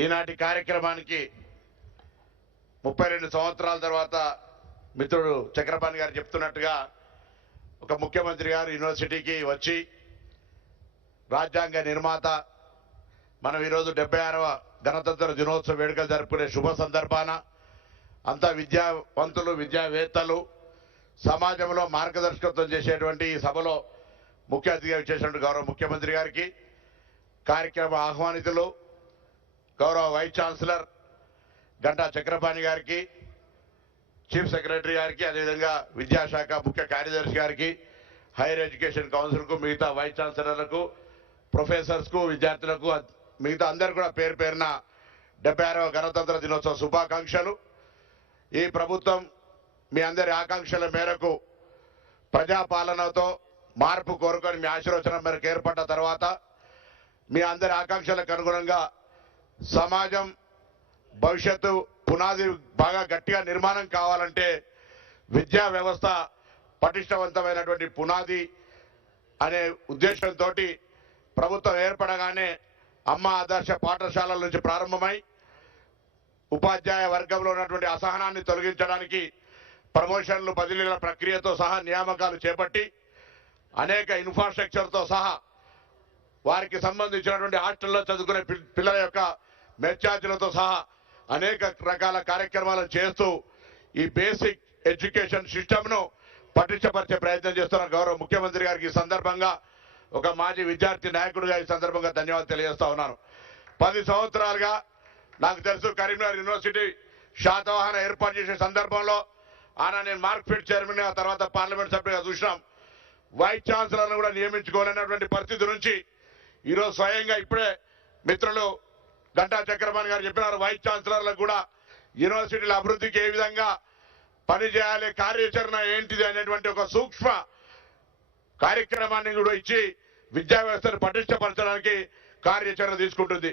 ఈనాటి కార్యక్రమానికి 32 సంవత్సరాల తర్వాత మిత్రుడు చక్రపాణి గారు చెప్తున్నట్టుగా ఒక ముఖ్యమంత్రి గారు యూనివర్సిటీకి వచ్చి రాజ్యాంగ నిర్మాత మనం ఈరోజు 76వ గణతంత్ర దినోత్సవ వేడుకలు జరుపుకునే శుభ సందర్భాన అంతా విద్యావంతులు విద్యావేత్తలు సమాజంలో మార్గదర్శకత్వం చేసేటువంటి ఈ సభలో ముఖ్య అతిథిగా వచ్చేసినటువంటి గౌరవ ముఖ్యమంత్రి గారికి కార్యక్రమ ఆహ్వానితులు గౌరవ వైస్ ఛాన్సలర్ గంటా చక్రపాణి గారికి చీఫ్ సెక్రటరీ గారికి అదేవిధంగా విద్యాశాఖ ముఖ్య కార్యదర్శి గారికి హైయర్ ఎడ్యుకేషన్ కౌన్సిల్కు మిగతా వైస్ ఛాన్సలర్లకు ప్రొఫెసర్స్కు విద్యార్థులకు మిగతా అందరు కూడా పేరు పేరున 76వ గణతంత్ర దినోత్సవ శుభాకాంక్షలు. ఈ ప్రభుత్వం మీ అందరి ఆకాంక్షల మేరకు ప్రజాపాలనతో మార్పు కోరుకొని మీ ఆశీర్వచనం మేరకు ఏర్పడ్డ తర్వాత మీ అందరి ఆకాంక్షలకు అనుగుణంగా సమాజం భవిష్యత్తు పునాది బాగా గట్టిగా నిర్మాణం కావాలంటే విద్యా వ్యవస్థ పటిష్టవంతమైనటువంటి పునాది అనే ఉద్దేశంతో ప్రభుత్వం ఏర్పడగానే అమ్మ ఆదర్శ పాఠశాలల నుంచి ప్రారంభమై ఉపాధ్యాయ వర్గంలో ఉన్నటువంటి అసహనాన్ని తొలగించడానికి ప్రమోషన్లు బదిలీల ప్రక్రియతో సహా నియామకాలు చేపట్టి అనేక ఇన్ఫ్రాస్ట్రక్చర్తో సహా వారికి సంబంధించినటువంటి హాస్టల్లో చదువుకునే పిల్లల యొక్క మెచ్చార్జీలతో సహా అనేక రకాల కార్యక్రమాలను చేస్తూ ఈ బేసిక్ ఎడ్యుకేషన్ సిస్టమ్ను పటిష్టపరిచే ప్రయత్నం చేస్తున్న గౌరవ ముఖ్యమంత్రి గారికి ఈ సందర్భంగా ఒక మాజీ విద్యార్థి నాయకుడిగా ఈ సందర్భంగా ధన్యవాదాలు తెలియజేస్తా ఉన్నాను. 10 సంవత్సరాలుగా నాకు తెలుసు కరీంనగర్ యూనివర్సిటీ శాతవాహన ఏర్పాటు చేసే సందర్భంలో నేను మార్క్ఫెడ్ చైర్మన్ ఆ తర్వాత పార్లమెంట్ సభ్యుడిగా చూసినాం. వైస్ ఛాన్సలర్ను కూడా నియమించుకోలేనటువంటి పరిస్థితి నుంచి ఈరోజు స్వయంగా ఇప్పుడే మిత్రులు గంటా చక్రపాణి గారు చెప్పినారు, వైస్ ఛాన్సలర్లకు కూడా యూనివర్సిటీల అభివృద్ధికి ఏ విధంగా పనిచేయాలి, కార్యాచరణ ఏంటిది అనేటువంటి ఒక సూక్ష్మ కార్యక్రమాన్ని కూడా ఇచ్చి విద్యా వ్యవస్థను పటిష్టపరచడానికి కార్యాచరణ తీసుకుంటుంది.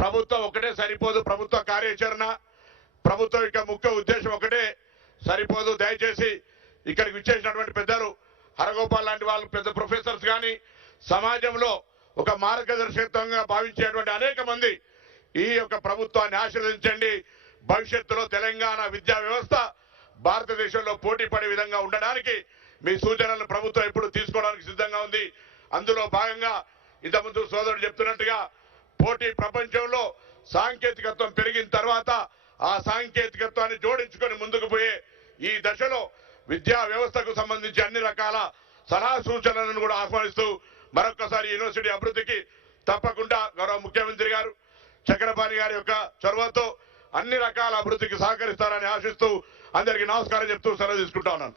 ప్రభుత్వం ఒకటే సరిపోదు, ప్రభుత్వ కార్యాచరణ ప్రభుత్వం యొక్క ముఖ్య ఉద్దేశం ఒకటే సరిపోదు. దయచేసి ఇక్కడికి విచ్చేసినటువంటి పెద్దలు హరగోపాల్ లాంటి వాళ్ళు పెద్ద ప్రొఫెసర్స్ కానీ సమాజంలో ఒక మార్గదర్శకత్వంగా భావించేటువంటి అనేక మంది ఈ యొక్క ప్రభుత్వాన్ని ఆశీర్వదించండి. భవిష్యత్తులో తెలంగాణ విద్యా వ్యవస్థ భారతదేశంలో పోటీ పడే విధంగా ఉండడానికి మీ సూచనలను ప్రభుత్వం ఎప్పుడు తీసుకోవడానికి సిద్ధంగా ఉంది. అందులో భాగంగా ఇంతకుముందు సోదరుడు చెప్తున్నట్టుగా పోటీ ప్రపంచంలో సాంకేతికత్వం పెరిగిన తర్వాత ఆ సాంకేతికత్వాన్ని జోడించుకొని ముందుకు పోయే ఈ దశలో విద్యా వ్యవస్థకు సంబంధించి అన్ని రకాల సలహా సూచనలను కూడా ఆహ్వానిస్తూ మరొకసారి యూనివర్సిటీ అభివృద్ధికి తప్పకుండా గౌరవ ముఖ్యమంత్రి గారు చక్రపాణి గారి యొక్క చొరవతో అన్ని రకాల అభివృద్ధికి సహకరిస్తారని ఆశిస్తూ అందరికీ నమస్కారం చెప్తూ సెలవు తీసుకుంటా ఉన్నాను.